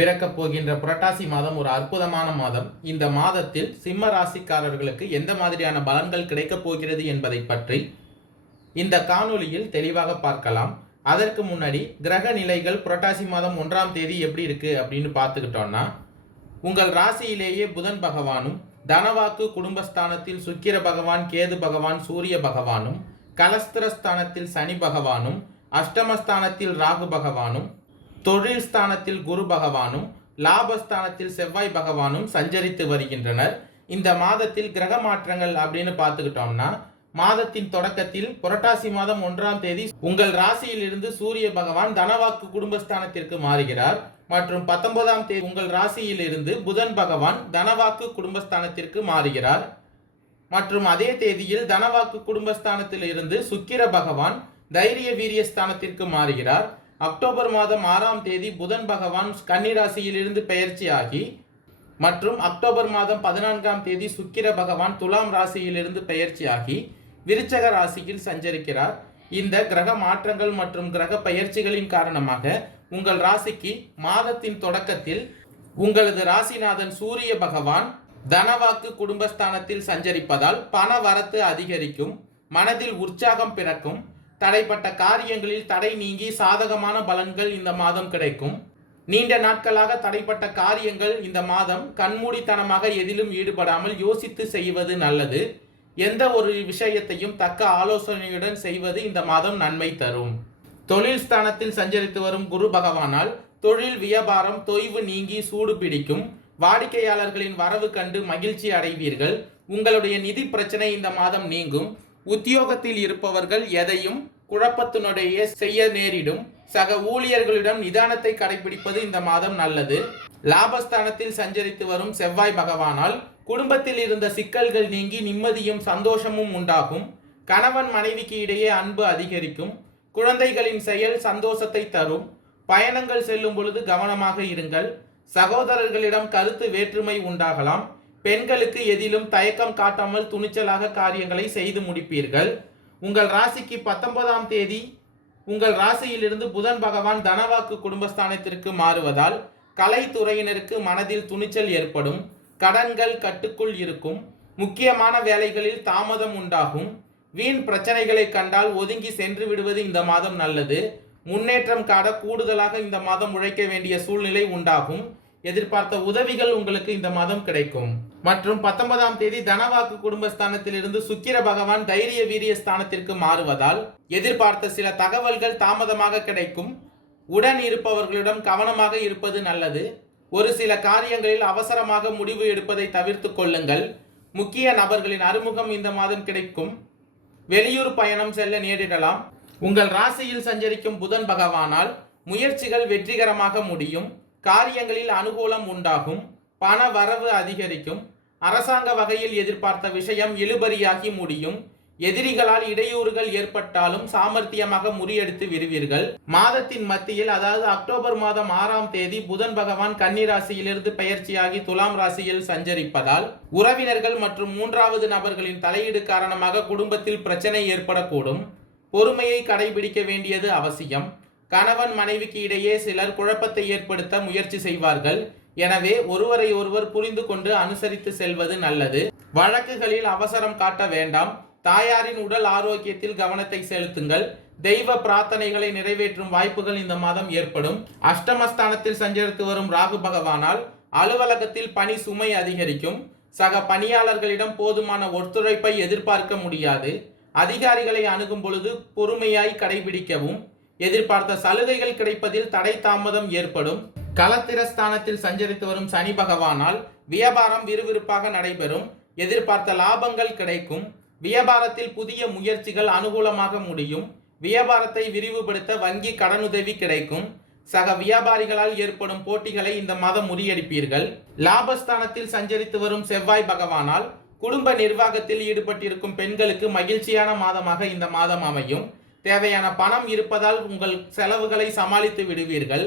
பிறக்கப் போகின்ற புரட்டாசி மாதம் ஒரு அற்புதமான மாதம். இந்த மாதத்தில் சிம்ம ராசிக்காரர்களுக்கு எந்த மாதிரியான பலன்கள் கிடைக்கப் போகிறது என்பதை பற்றி இந்த காணொளியில் தெளிவாக பார்க்கலாம். அதற்கு முன்னாடி கிரக நிலைகள் புரட்டாசி மாதம் 1ஆம் தேதி எப்படி இருக்கு அப்படின்னு பார்த்துக்கிட்டோம்னா, உங்கள் ராசியிலேயே புதன் பகவானும், தனவாக்கு குடும்பஸ்தானத்தில் சுக்கிர பகவான், கேது பகவான், சூரிய பகவானும், கலஸ்திரஸ்தானத்தில் சனி பகவானும், அஷ்டமஸ்தானத்தில் ராகு பகவானும், தொழில் ஸ்தானத்தில் குரு பகவானும், லாபஸ்தானத்தில் செவ்வாய் பகவானும் சஞ்சரித்து வருகின்றனர். இந்த மாதத்தில் கிரக மாற்றங்கள் அப்படின்னு பார்த்துக்கிட்டோம்னா, மாதத்தின் தொடக்கத்தில் புரட்டாசி மாதம் 1ஆம் தேதி உங்கள் ராசியிலிருந்து சூரிய பகவான் தனவாக்கு குடும்பஸ்தானத்திற்கு மாறுகிறார். மற்றும் 19ஆம் தேதி உங்கள் ராசியிலிருந்து புதன் பகவான் தனவாக்கு குடும்பஸ்தானத்திற்கு மாறுகிறார். மற்றும் அதே தேதியில் தனவாக்கு குடும்பஸ்தானத்தில் இருந்து சுக்கிர பகவான் தைரிய வீரிய ஸ்தானத்திற்கு மாறுகிறார். அக்டோபர் மாதம் 6ஆம் தேதி புதன் பகவான் கன்னி ராசியிலிருந்து பெயர்ச்சியாகி, மற்றும் அக்டோபர் மாதம் 14ஆம் தேதி சுக்கிர பகவான் துலாம் ராசியிலிருந்து பெயர்ச்சியாகி விருச்சக ராசியில் சஞ்சரிக்கிறார். இந்த கிரக மாற்றங்கள் மற்றும் கிரக பெயர்ச்சிகளின் காரணமாக உங்கள் ராசிக்கு மாதத்தின் தொடக்கத்தில் உங்களது ராசிநாதன் சூரிய பகவான் தனவாக்கு குடும்பஸ்தானத்தில் சஞ்சரிப்பதால் பண வரத்து அதிகரிக்கும், மனதில் உற்சாகம் பிறக்கும், தடைப்பட்ட காரியங்களில் தடை நீங்கி சாதகமான பலன்கள் இந்த மாதம் கிடைக்கும். நீண்ட நாட்களாக தடைப்பட்ட காரியங்கள் இந்த மாதம் கண்மூடித்தனமாக எதிலும் ஈடுபடாமல் யோசித்து செய்வது நல்லது. எந்த ஒரு விஷயத்தையும் தக்க ஆலோசனையுடன் செய்வது இந்த மாதம் நன்மை தரும். தொழில் ஸ்தானத்தில் சஞ்சரித்து வரும் குரு பகவானால் தொழில் வியாபாரம் தொய்வு நீங்கி சூடு பிடிக்கும், வாடிக்கையாளர்களின் வரவு கண்டு மகிழ்ச்சி அடைவீர்கள். உங்களுடைய நிதி பிரச்சனை இந்த மாதம் நீங்கும். உத்தியோகத்தில் இருப்பவர்கள் எதையும் குழப்பத்தினுடைய செய்ய நேரிடும். சக ஊழியர்களிடம் நிதானத்தை கடைபிடிப்பது இந்த மாதம் நல்லது. லாபஸ்தானத்தில் சஞ்சரித்து வரும் செவ்வாய் பகவானால் குடும்பத்தில் இருந்த சிக்கல்கள் நீங்கி நிம்மதியும் சந்தோஷமும் உண்டாகும். கணவன் மனைவிக்கு இடையே அன்பு அதிகரிக்கும். குழந்தைகளின் செயல் சந்தோஷத்தை தரும். பயணங்கள் செல்லும் பொழுது கவனமாக இருங்கள். சகோதரர்களிடம் கருத்து வேற்றுமை உண்டாகலாம். பெண்களுக்கு எதிலும் தயக்கம் காட்டாமல் துணிச்சலாக காரியங்களை செய்து முடிப்பீர்கள். உங்கள் ராசிக்கு 19ஆம் தேதி உங்கள் ராசியிலிருந்து புதன் பகவான் தனவாக்கு குடும்பஸ்தானத்திற்கு மாறுவதால் கலைத்துறையினருக்கு மனதில் துணிச்சல் ஏற்படும். கடன்கள் கட்டுக்குள் இருக்கும். முக்கியமான வேலைகளில் தாமதம் உண்டாகும். வீண் பிரச்சனைகளை கண்டால் ஒதுங்கி சென்று விடுவது இந்த மாதம் நல்லது. முன்னேற்றம் காண கூடுதலாக இந்த மாதம் உழைக்க வேண்டிய சூழ்நிலை உண்டாகும். எதிர்பார்த்த உதவிகள் உங்களுக்கு இந்த மாதம் கிடைக்கும். மற்றும் 19ஆம் தேதி தனவாக்கு குடும்பஸ்தானத்தில் இருந்து சுக்கிர பகவான் தைரிய வீரிய ஸ்தானத்திற்கு மாறுவதால் எதிர்பார்த்த சில தகவல்கள் தாமதமாக கிடைக்கும். உடன் இருப்பவர்களிடம் கவனமாக இருப்பது நல்லது. ஒரு சில காரியங்களில் அவசரமாக முடிவு எடுப்பதை தவிர்த்து கொள்ளுங்கள். முக்கிய நபர்களின் அறிமுகம் இந்த மாதம் கிடைக்கும். வெளியூர் பயணம் செல்ல நேரிடலாம். உங்கள் ராசியில் சஞ்சரிக்கும் புதன் பகவானால் முயற்சிகள் வெற்றிகரமாக முடியும். காரியங்களில் அனுகூலம் உண்டாகும். பண வரவு அதிகரிக்கும். அரசாங்க வகையில் எதிர்பார்த்த விஷயம் இழுபறியாகி முடியும். எதிரிகளால் இடையூறுகள் ஏற்பட்டாலும் சாமர்த்தியமாக முறியடித்து விடுவீர்கள். மாதத்தின் மத்தியில், அதாவது அக்டோபர் மாதம் 6ஆம் தேதி புதன் பகவான் கன்னி ராசியிலிருந்து பெயர்ச்சியாகி துலாம் ராசியில் சஞ்சரிப்பதால் உறவினர்கள் மற்றும் 3வது நபர்களின் தலையீடு காரணமாக குடும்பத்தில் பிரச்சனை ஏற்படக்கூடும். பொறுமையை கடைபிடிக்க வேண்டியது அவசியம். கணவன் மனைவிக்கு இடையே சிலர் குழப்பத்தை ஏற்படுத்த முயற்சி செய்வார்கள். எனவே ஒருவரை ஒருவர் புரிந்து கொண்டு அனுசரித்து செல்வது நல்லது. வழக்குகளில் அவசரம் காட்ட வேண்டாம். தாயாரின் உடல் ஆரோக்கியத்தில் கவனத்தை செலுத்துங்கள். தெய்வ பிரார்த்தனைகளை நிறைவேற்றும் வாய்ப்புகள் இந்த மாதம் ஏற்படும். அஷ்டமஸ்தானத்தில் சஞ்சரித்து வரும் ராகு பகவானால் அலுவலகத்தில் பணி சுமை அதிகரிக்கும். சக பணியாளர்களிடம் போதுமான ஒத்துழைப்பை எதிர்பார்க்க முடியாது. அதிகாரிகளை அணுகும் பொழுது பொறுமையாய் கடைபிடிக்கவும். எதிர்பார்த்த சலுகைகள் கிடைப்பதில் தடை தாமதம் ஏற்படும். கலத்திரஸ்தானத்தில் சஞ்சரித்து வரும் சனி பகவானால் வியாபாரம் விறுவிறுப்பாக நடைபெறும். எதிர்பார்த்த லாபங்கள் கிடைக்கும். வியாபாரத்தில் புதிய முயற்சிகள் அனுகூலமாக முடியும். வியாபாரத்தை விரிவுபடுத்த வங்கி கடனுதவி கிடைக்கும். சக வியாபாரிகளால் ஏற்படும் போட்டிகளை இந்த மாதம் முறியடிப்பீர்கள். லாபஸ்தானத்தில் சஞ்சரித்து வரும் செவ்வாய் பகவானால் குடும்ப நிர்வாகத்தில் ஈடுபட்டிருக்கும் பெண்களுக்கு மகிழ்ச்சியான மாதமாக இந்த மாதம் அமையும். தேவையான பணம் இருப்பதால் உங்கள் செலவுகளை சமாளித்து விடுவீர்கள்.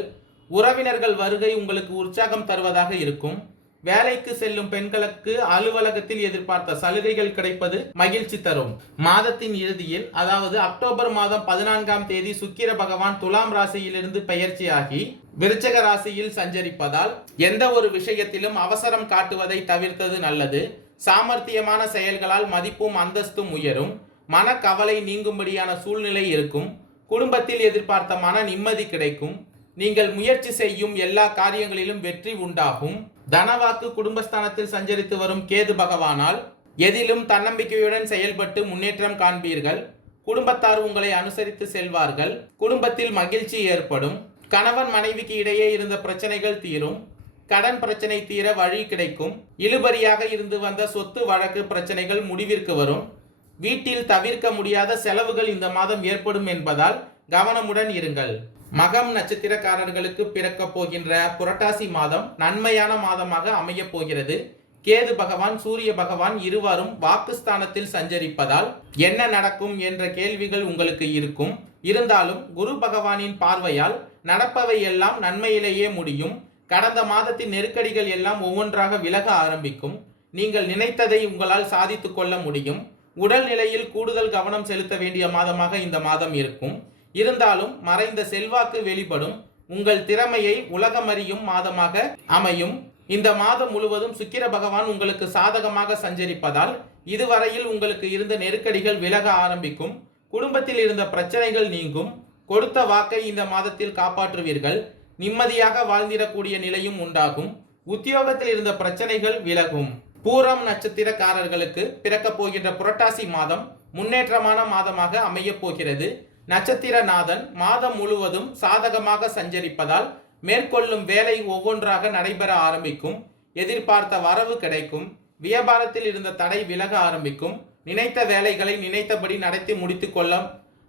உறவினர்கள் வருகை உங்களுக்கு உற்சாகம் தருவதாக இருக்கும். வேலைக்கு செல்லும் பெண்களுக்கு அலுவலகத்தில் எதிர்பார்த்த சலுகைகள் கிடைப்பது மகிழ்ச்சி தரும். மாதத்தின் இறுதியில், அதாவது அக்டோபர் மாதம் 14ஆம் தேதி சுக்கிர பகவான் துலாம் ராசியிலிருந்து பெயர்ச்சியாகி விருச்சக ராசியில் சஞ்சரிப்பதால் எந்த ஒரு விஷயத்திலும் அவசரம் காட்டுவதை தவிர்த்தது நல்லது. சாமர்த்தியமான செயல்களால் மதிப்பும் அந்தஸ்தும் உயரும். மனக்கவலை நீங்கும்படியான சூழ்நிலை இருக்கும். குடும்பத்தில் எதிர்பார்த்த மன நிம்மதி கிடைக்கும். நீங்கள் முயற்சி செய்யும் எல்லா காரியங்களிலும் வெற்றி உண்டாகும். தனவாக்கு குடும்பஸ்தானத்தில் சஞ்சரித்து வரும் கேது பகவானால் எதிலும் தன்னம்பிக்கையுடன் செயல்பட்டு முன்னேற்றம் காண்பீர்கள். குடும்பத்தார் உங்களை அனுசரித்து செல்வார்கள். குடும்பத்தில் மகிழ்ச்சி ஏற்படும். கணவன் மனைவிக்கு இடையே இருந்த பிரச்சனைகள் தீரும். கடன் பிரச்சனை தீர வழி கிடைக்கும். இழுபறியாக இருந்து வந்த சொத்து வழக்கு பிரச்சனைகள் முடிவிற்கு வரும். வீட்டில் தவிர்க்க முடியாத செலவுகள் இந்த மாதம் ஏற்படும் என்பதால் கவனமுடன் இருங்கள். மகம் நட்சத்திரக்காரர்களுக்கு பிறக்க போகின்ற புரட்டாசி மாதம் நன்மையான மாதமாக அமைய போகிறது. கேது பகவான் சூரிய பகவான் இருவரும் வாக்குஸ்தானத்தில் சஞ்சரிப்பதால் என்ன நடக்கும் என்ற கேள்விகள் உங்களுக்கு இருக்கும். இருந்தாலும் குரு பகவானின் பார்வையால் நடப்பவை எல்லாம் நன்மையிலேயே முடியும். கடந்த மாதத்தின் நெருக்கடிகள் எல்லாம் ஒவ்வொன்றாக விலக ஆரம்பிக்கும். நீங்கள் நினைத்ததை உங்களால் சாதித்து கொள்ள முடியும். உடல் நிலையில் கூடுதல் கவனம் செலுத்த வேண்டிய மாதமாக இந்த மாதம் இருக்கும். இருந்தாலும் மறைந்த செல்வாக்கு வெளிப்படும். உங்கள் திறமையை உலகமறியும் மாதமாக அமையும். இந்த மாதம் முழுவதும் சுக்கிர பகவான் உங்களுக்கு சாதகமாக சஞ்சரிப்பதால் இதுவரையில் உங்களுக்கு இருந்த நெருக்கடிகள் விலக ஆரம்பிக்கும். குடும்பத்தில் இருந்த பிரச்சனைகள் நீங்கும். கொடுத்த வாக்கை இந்த மாதத்தில் காப்பாற்றுவீர்கள். நிம்மதியாக வாழ்ந்திடக்கூடிய நிலையும் உண்டாகும். உத்தியோகத்தில் இருந்த பிரச்சனைகள் விலகும். பூரம் நட்சத்திரக்காரர்களுக்கு பிறக்க போகின்ற புரட்டாசி மாதம் முன்னேற்றமான மாதமாக அமைய போகிறது. நட்சத்திரநாதன் மாதம் முழுவதும் சாதகமாக சஞ்சரிப்பதால் மேற்கொள்ளும் வேலை ஒவ்வொன்றாக நடைபெற ஆரம்பிக்கும். எதிர்பார்த்த வரவு கிடைக்கும். வியாபாரத்தில் இருந்த தடை விலக ஆரம்பிக்கும். நினைத்த வேலைகளை நினைத்தபடி நடத்தி முடித்துக் கொள்ள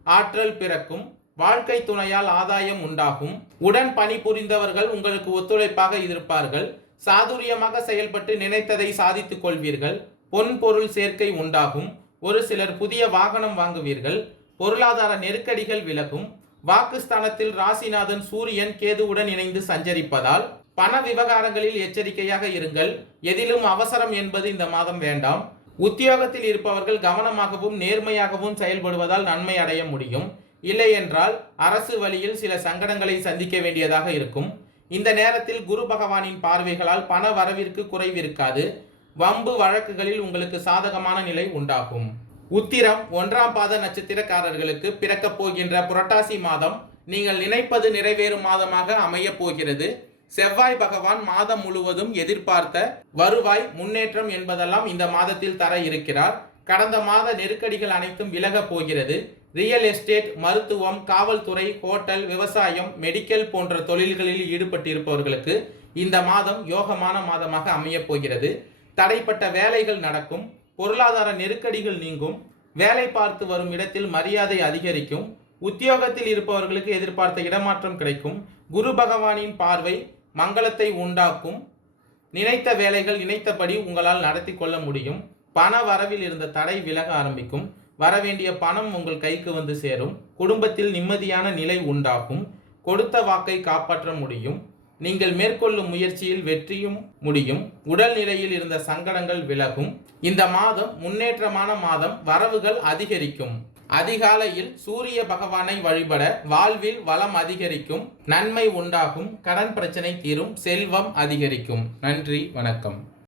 ஆற்றல் பிறக்கும். வாழ்க்கை துணையால் ஆதாயம் உண்டாகும். உடன் பணிபுரிந்தவர்கள் உங்களுக்கு ஒத்துழைப்பாக இருப்பார்கள். சாதுரியமாக செயல்பட்டு நினைத்ததை சாதித்துக் கொள்வீர்கள். பொன் பொருள் சேர்க்கை உண்டாகும். ஒரு சிலர் புதிய வாகனம் வாங்குவீர்கள். பொருளாதார நெருக்கடிகள் விலகும். வாக்குஸ்தானத்தில் ராசிநாதன் சூரியன் கேதுவுடன் இணைந்து சஞ்சரிப்பதால் பண விவகாரங்களில் எச்சரிக்கையாக இருங்கள். எதிலும் அவசரம் என்பது இந்த மாதம் வேண்டாம். உத்தியோகத்தில் இருப்பவர்கள் கவனமாகவும் நேர்மையாகவும் செயல்படுவதால் நன்மை அடைய முடியும். இல்லை என்றால் அரசு வழியில் சில சங்கடங்களை சந்திக்க வேண்டியதாக இருக்கும். இந்த நேரத்தில் குரு பகவானின் பார்வைகளால் பண வரவிற்கு குறைவிருக்காது. வம்பு வழக்குகளில் உங்களுக்கு சாதகமான நிலை உண்டாகும். உத்திரம் 1ஆம் பாத நட்சத்திரக்காரர்களுக்கு பிறக்க போகின்ற புரட்டாசி மாதம் நீங்கள் நினைப்பது நிறைவேறும் மாதமாக அமைய போகிறது. செவ்வாய் பகவான் மாதம் முழுவதும் எதிர்பார்த்த வருவாய் முன்னேற்றம் என்பதெல்லாம் இந்த மாதத்தில் தர இருக்கிறார். கடந்த மாத நெருக்கடிகள் அனைத்தும் விலக போகிறது. ரியல் எஸ்டேட், மருத்துவம், காவல்துறை, ஹோட்டல், விவசாயம், மெடிக்கல் போன்ற தொழில்களில் ஈடுபட்டிருப்பவர்களுக்கு இந்த மாதம் யோகமான மாதமாக அமைய போகிறது. தடைப்பட்ட வேலைகள் நடக்கும். பொருளாதார நெருக்கடிகள் நீங்கும். வேலை பார்த்து வரும் இடத்தில் மரியாதை அதிகரிக்கும். உத்தியோகத்தில் இருப்பவர்களுக்கு எதிர்பார்த்த இடமாற்றம் கிடைக்கும். குரு பகவானின் பார்வை மங்களத்தை உண்டாக்கும். நினைத்த வேலைகள் நினைத்தபடி உங்களால் நடத்தி கொள்ள முடியும். பண வரவில் இருந்த தடை விலக ஆரம்பிக்கும். வரவேண்டிய பணம் உங்கள் கைக்கு வந்து சேரும். குடும்பத்தில் நிம்மதியான நிலை உண்டாகும். கொடுத்த வாக்கை காப்பாற்ற முடியும். நீங்கள் மேற்கொள்ளும் முயற்சியில் வெற்றியும் முடியும். உடல் நிலையில் இருந்த சங்கடங்கள் விலகும். இந்த மாதம் முன்னேற்றமான மாதம். வரவுகள் அதிகரிக்கும். அதிகாலையில் சூரிய பகவானை வழிபட வாழ்வில் வளம் அதிகரிக்கும். நன்மை உண்டாகும். கடன் பிரச்சனை தீரும். செல்வம் அதிகரிக்கும். நன்றி, வணக்கம்.